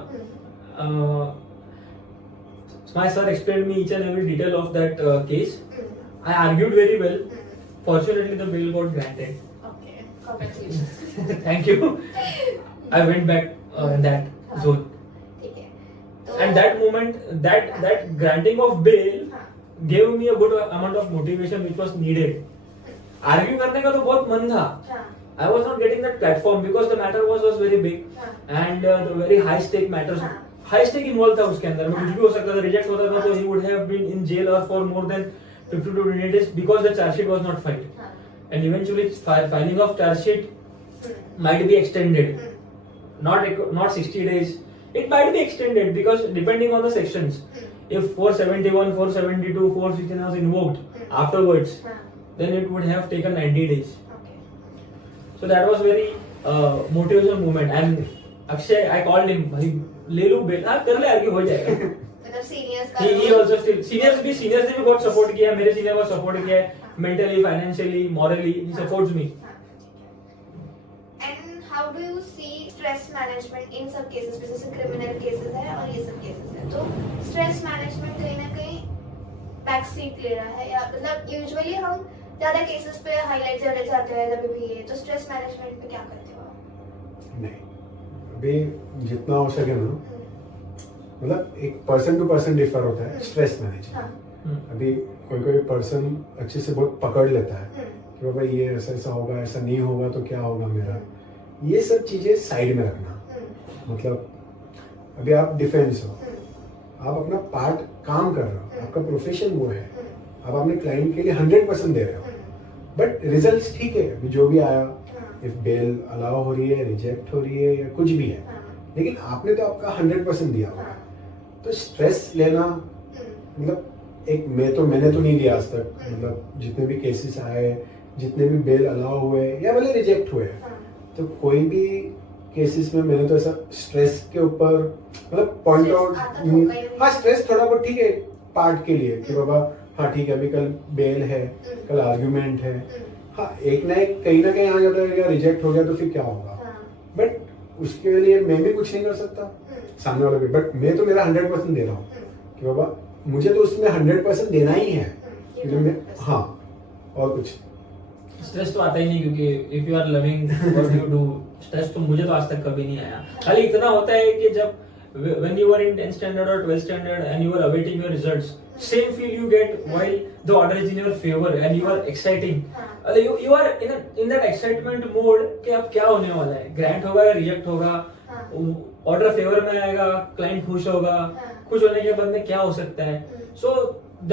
My sir explained me each and every detail of that case. I argued very well. Fortunately, the bail got granted. Okay, congratulations. Thank you. I went back in that zone. ठीक है. तो And that moment, that granting of bail gave me a good amount of motivation which was needed. Argue करने का तो बहुत मन था. I was not getting that platform because the matter was very big and the very high stake matters. High stake involve था उसके अंदर, में कुछ भी हो सकता था. रिजेक्ट होता था तो he would have been in jail और for more than 50 to 20 days because the charge sheet was not filed. And eventually filing of charge sheet might be extended, not 60 days. It might be extended because depending on the sections, if 471, 472, 469 was invoked afterwards, then it would have taken 90 days. So that was very motivational moment. And Akshay, I called him, भाई ले लो bell, हाँ कर ले, आगे हो जाएगा. मतलब seniors का He also still सीनियर्स ने भी बहुत सपोर्ट किया, मेरे सीनियर को सपोर्ट किया है, mentally, financially, morally, he supports me. And how do you see stress management in some cases, जैसे क्रिमिनल केसेस है और ये सब केसेस है, तो स्ट्रेस मैनेजमेंट कहीं ना कहीं बैक सीट ले रहा है, या मतलब यूजुअली हम ज्यादा केसेस पे हाईलाइट ज्यादा चाहते हैं जब भी ये, तो स्ट्रेस मैनेजमेंट पे क्या करते हो आप? नहीं, अभी जितना हो सके ना, मतलब एक पर्सन टू पर्सन डिफर होता है स्ट्रेस मैनेजमेंट. अभी कोई पर्सन अच्छे से बहुत पकड़ लेता है कि बाबा ये ऐसा होगा, ऐसा नहीं होगा तो क्या होगा मेरा. ये सब चीजें साइड में रखना. मतलब अभी आप डिफेंस हो, आप अपना पार्ट काम कर रहे हो, आपका प्रोफेशन वो है, आप अपने क्लाइंट के लिए 100% दे रहे हो, बट रिजल्ट्स ठीक है. अभी जो भी आया, इफ बेल अलाउ हो रही है, रिजेक्ट हो रही है या कुछ भी है, लेकिन आपने तो आपका 100% दिया हुआ है. तो स्ट्रेस लेना मतलब मैंने तो नहीं दिया आज तक, मतलब जितने भी केसेस आए, जितने भी बेल अलाउ हुए या मतलब रिजेक्ट हुए, तो कोई भी केसेस में मैंने तो ऐसा स्ट्रेस के ऊपर मतलब पॉइंट Stress आउट, आता तो होगा ही नहीं। हाँ स्ट्रेस थोड़ा बहुत ठीक है पार्ट के लिए कि बाबा हाँ ठीक है अभी कल बेल है, कल आर्ग्यूमेंट है, हाँ एक ना कहीं आ जाता है या रिजेक्ट हो गया तो फिर क्या होगा, बट उसके लिए मैं भी कुछ नहीं कर सकता सामने वाले पे, बट मैं तो मेरा 100% दे रहा हूँ कि बाबा मुझे तो उसमें 100% देना ही है क्योंकि मैं, हाँ और कुछ स्ट्रेस तो आता ही नहीं, क्योंकि if you are loving what you do, stress तो मुझे तो आज तक कभी नहीं आया। खाली इतना होता है कि जब when you were in 10th standard or 12th standard and you were awaiting your results, same feel you get while the order is in your favor and you are exciting, you are in that excitement mode कि अब क्या होने वाला है, grant होगा या reject होगा, order favour में आएगा, क्लाइंट खुश होगा, खुश होने के बाद में क्या हो सकता है, so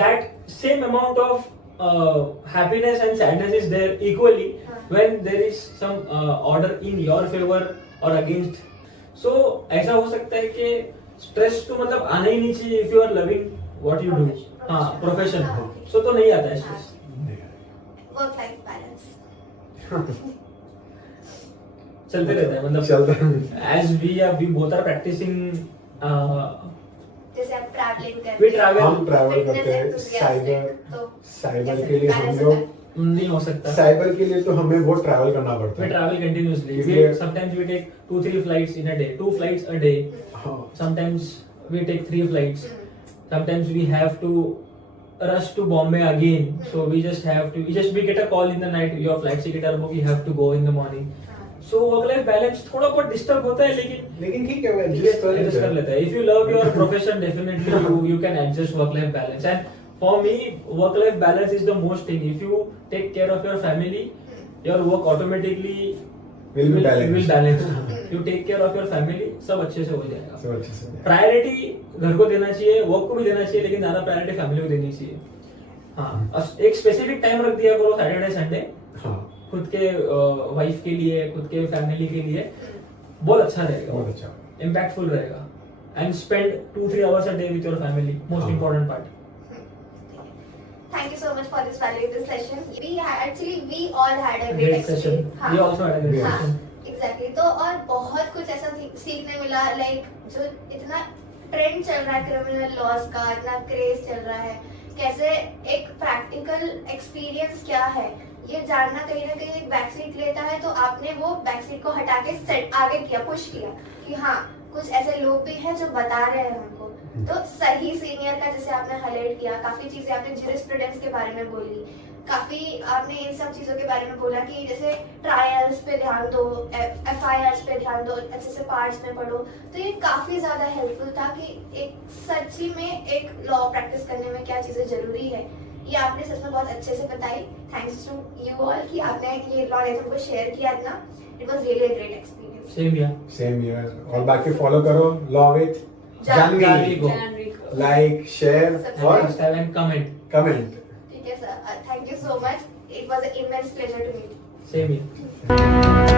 that same amount of happiness and sadness is there equally when there is some order in your favor or against. So ऐसा हो सकता है कि स्ट्रेस तो मतलब आना ही नहीं चाहिए if you are loving what you do, हाँ प्रोफेशन, सो तो नहीं आता है स्ट्रेस। वर्क लाइफ बैलेंस चलते रहता है मतलब चलता as we both are practicing जैसे आप ट्रैवलिंग करते We travel, हम ट्रैवल fitness करते हैं, enthusiastic, तो साइबर कैसे के लिए हम balance लोग होता है? नहीं हो सकता। साइबर के लिए तो हमें बहुत ट्रैवल करना पड़ता We है, travel continuously. इसलिए- Sometimes we take 2-3 flights in a day, 2 flights a day. हाँ Sometimes we take 3 flights. Sometimes we have to rush to Bombay again. So we get a call in the night. Your flight ticket are booked. You have to go in the morning. So work life balance थोड़ा बहुत disturb होता है, लेकिन ठीक है वो adjust adjust कर लेता है। If you love your profession, definitely you can adjust work life balance. And for me, work life balance is the most thing. If you take care of your family, your work automatically Will be balanced. balanced. You take care of your family, सब अच्छे से हो जाएगा। सब अच्छे से priority घर को देना चाहिए, वर्क को भी देना चाहिए, लेकिन ज्यादा प्रायोरिटी फैमिली को देनी चाहिए। हाँ, एक स्पेसिफिक टाइम रख दिया करो सैटरडे संडे, हाँ खुद के वाइफ के लिए, खुद के फैमिली के लिए, बहुत अच्छा रहेगा, बहुत अच्छा इम्पैक्टफुल रहेगा। And spend 2-3 hours a day with your family, most important part. Thank you so much for this valuable session. We all had a great Great experience. session. हाँ, We also had a great Yeah. session. exactly. तो और बहुत कुछ ऐसा सीखने मिला, like जो इतना ट्रेंड चल रहा है क्रिमिनल लॉज का, इतना क्रेज चल रहा है, कैसे एक प्रैक्टिकल एक्सपीरियंस क्या है ये जानना कहीं ना कहीं एक बैक सीट लेता है। तो आपने वो बैक सीट को हटा के सेट आगे किया, पुश किया कि हाँ कुछ ऐसे लोग भी हैं जो बता रहे हैं हमको। तो सही सीनियर का जैसे आपने हाईलाइट किया, काफी चीजें आपने ज्यूरिस्प्रूडेंस के बारे में बोली, काफी आपने इन सब चीजों के बारे में बोला कि जैसे ट्रायल्स पे ध्यान दो, FIRs पे ध्यान दो, अच्छे से पार्ट्स में पढ़ो। तो ये काफी ज्यादा हेल्पफुल था कि एक सच्ची में एक लॉ प्रैक्टिस करने में क्या चीजें जरूरी है, ये आपने सच में बहुत अच्छे से बताई। थैंक्स टू यू ऑल कि आपने ये नॉलेज हमको शेयर किया इतना। It was really a great experience. Same here. Same year. और बाकी फॉलो करो लॉ विद जानवी जानवी, को। लाइक शेयर और Subscribe and comment. कमेंट। ठीक है sir, thank you so much. It was a immense pleasure to meet. Same here.